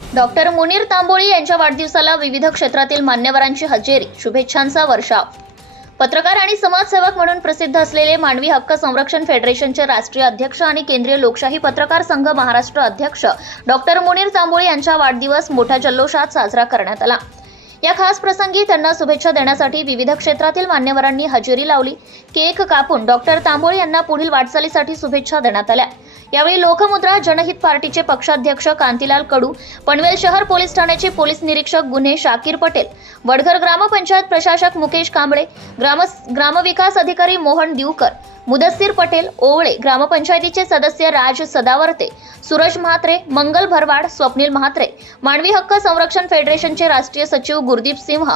Doctor Munir Tamboli यांच्या वाढदिवसाला विविध क्षेत्रातील मान्यवरांची हजेरी शुभेच्छांचा वर्षाव. पत्रकार आणि समाजसेवक म्हणून प्रसिद्ध असलेले मानवी हक्क संरक्षण फेडरेशनचे राष्ट्रीय अध्यक्ष आणि केंद्रीय लोकशाही पत्रकार संघ महाराष्ट्र अध्यक्ष डॉक्टर मुनीर तांबोळी यांचा वाढदिवस मोठ्या जल्लोषात साजरा करण्यात आला. या खास प्रसंगी त्यांना शुभेच्छा देण्यासाठी विविध क्षेत्रातील मान्यवरांनी हजेरी लावली. केक कापून डॉक्टर तांबोळी यांना पुढील वाटचालीसाठी शुभेच्छा देण्यात आल्या. यावेळी लोकमुद्रा जनहित पार्टीचे पक्षाध्यक्ष कांतीलाल कडू पनवेल शहर पोलीस ठाण्याचे पोलीस निरीक्षक गुन्हे शाकीर पटेल वडघर ग्रामपंचायत प्रशासक मुकेश कांबळे ग्राम ग्रामविकास अधिकारी मोहन दिवकर मुदस्सीर पटेल ओवळे ग्रामपंचायतीचे सदस्य राज सदावर्ते सुरज म्हात्रे मंगल भरवाड स्वप्नील म्हात्रे मानवी हक्क संरक्षण फेडरेशनचे राष्ट्रीय सचिव गुरदीप सिंह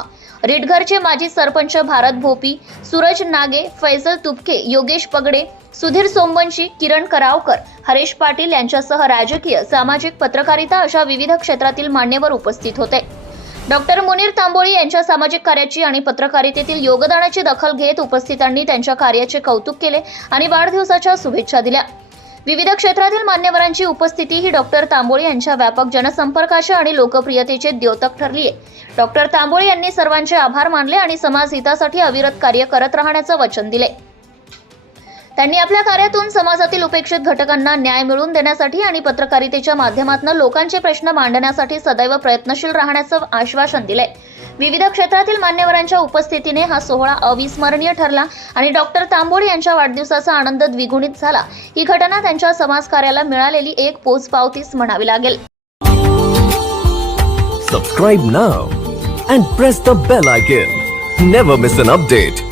रिटघरचे माजी सरपंच भारत भोपी सूरज नागे फैजल तुपके योगेश पगडे सुधीर सोमवंशी किरण करावकर हरेश पाटील यांच्यासह राजकीय सामाजिक पत्रकारिता अशा विविध क्षेत्रातील मान्यवर उपस्थित होते. डॉक्टर मुनीर तांबोळी यांच्या सामाजिक कार्याची आणि पत्रकारितेतील योगदानाची दखल घेत उपस्थितांनी त्यांच्या कार्याचे कौतुक केले आणि वाढदिवसाच्या शुभेच्छा दिल्या. विविध क्षेत्रातील मान्यवरांची उपस्थिती ही डॉक्टर तांबोळी यांच्या व्यापक जनसंपर्काच्या आणि लोकप्रियतेचे द्योतक ठरली आहे डॉक्टर तांबोळी यांनी सर्वांचे आभार मानले आणि समाज हितासाठी अविरत कार्य करत राहण्याचं वचन दिले. त्यांनी आपल्या कार्यातून समाजातील उपेक्षित घटकांना न्याय मिळवून देण्यासाठी आणि पत्रकारितेच्या माध्यमातून लोकांचे प्रश्न मांडण्यासाठी सदैव प्रयत्नशील राहण्याचं आश्वासन दिले विविध क्षेत्रातील मान्यवरांच्या उपस्थितीने हा सोहळा अविस्मरणीय ठरला आणि डॉक्टर तांबोळे यांच्या वाढदिवसाचा आनंद द्विगुणित झाला. ही घटना त्यांच्या समाजकार्याला मिळालेली एक पोचपावतीच म्हणावी लागेल. Subscribe now and press the bell icon never miss an update